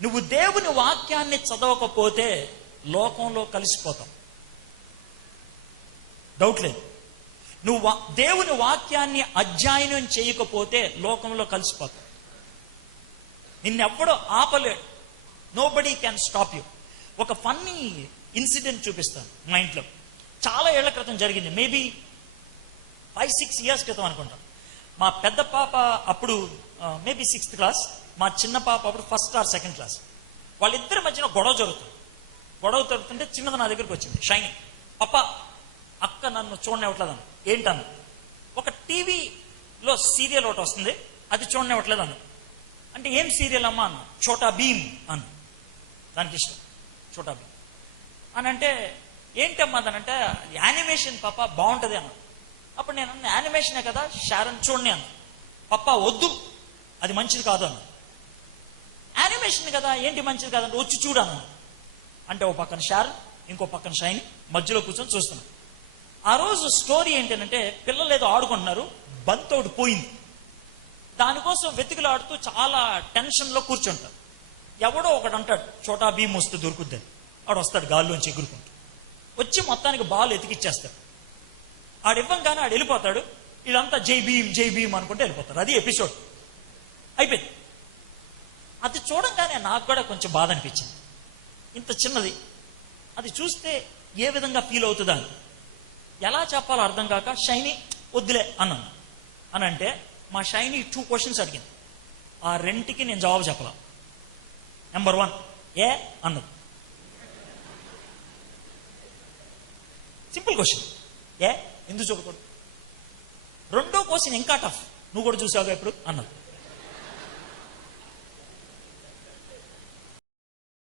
నువ్వు దేవుని వాక్యాన్ని చదవకపోతే లోకంలో కలిసిపోతావు, డౌట్ లేదు. నువ్వు దేవుని వాక్యాన్ని అధ్యయనం చేయకపోతే లోకంలో కలిసిపోతావు. నిన్నెవ్వడో ఆపలేడు. Nobody can stop you. ఒక ఫన్నీ ఇన్సిడెంట్ చూపిస్తాను. మా ఇంట్లో చాలా ఏళ్ల క్రితం జరిగింది, మేబీ 5-6 years క్రితం అనుకుంటాను. మా పెద్ద పాప అప్పుడు మేబీ 6th క్లాస్, మా చిన్న పాప అప్పుడు 1st or 2nd క్లాస్. వాళ్ళిద్దరి మధ్యన గొడవ జరుగుతుంటే చిన్నది నా దగ్గరికి వచ్చింది, షైనీ. పప్ప, అక్క నన్ను చూడనివ్వట్లేదన్న. ఏంటన్న? ఒక టీవీలో సీరియల్ ఒకటి వస్తుంది, అది చూడనివ్వట్లేదన్న. అంటే ఏం సీరియల్ అమ్మా అన్న? చోటా భీమ్ అన్న. దానికి ఇష్టం చోటా భీమ్ అని. అంటే ఏంటమ్మా అదనంటే, యానిమేషన్ పాప బాగుంటుంది అన్న. అప్పుడు నేను అన్న, యానిమేషనే కదా షారన్ చూడని అన్న. పప్ప వద్దు, అది మంచిది కాదు అన్న. యానిమేషన్ కదా, ఏంటి మంచిది కాదంటే వచ్చి చూడను అంటే, ఓ పక్కన షారన్, ఇంకో పక్కన షైనీ, మధ్యలో కూర్చొని చూస్తున్నాను. ఆ రోజు స్టోరీ ఏంటంటే, పిల్లలు ఏదో ఆడుకుంటున్నారు, బంతి ఒకటి పోయింది. దానికోసం వెతుకులాడుతూ చాలా టెన్షన్లో కూర్చుంటారు. ఎవడో ఒకడు అంటాడు, చోటా భీమ్ వస్తే దొరుకుద్దని. ఆడు వస్తాడు గాల్లోంచి ఎగురుకుంటూ, వచ్చి మొత్తానికి బాల్ ఎతికిచ్చేస్తాడు. ఆడివ్వంగానే ఆడు వెళ్ళిపోతాడు. ఇదంతా జై భీమ్ అనుకుంటే వెళ్ళిపోతారు. అది ఎపిసోడ్ అయిపోయింది. అది చూడంగానే నాకు కూడా కొంచెం బాధ అనిపించింది. ఇంత చిన్నది, అది చూస్తే ఏ విధంగా ఫీల్ అవుతుందా అని ఎలా చెప్పాలో అర్థం కాక, షైనీ వద్దులే అన్నాను. అని అంటే మా షైనీ 2 questions అడిగింది. ఆ 2కి నేను జవాబు చెప్పలా. నెంబర్ 1 ఏ అన్నది. సింపుల్ క్వశ్చన్, ఏ ఎందుకు చూడకూడదు. రెండో క్వశ్చన్ ఇంకా టఫ్, నువ్వు కూడా చూసావుగా ఎప్పుడు అన్నది.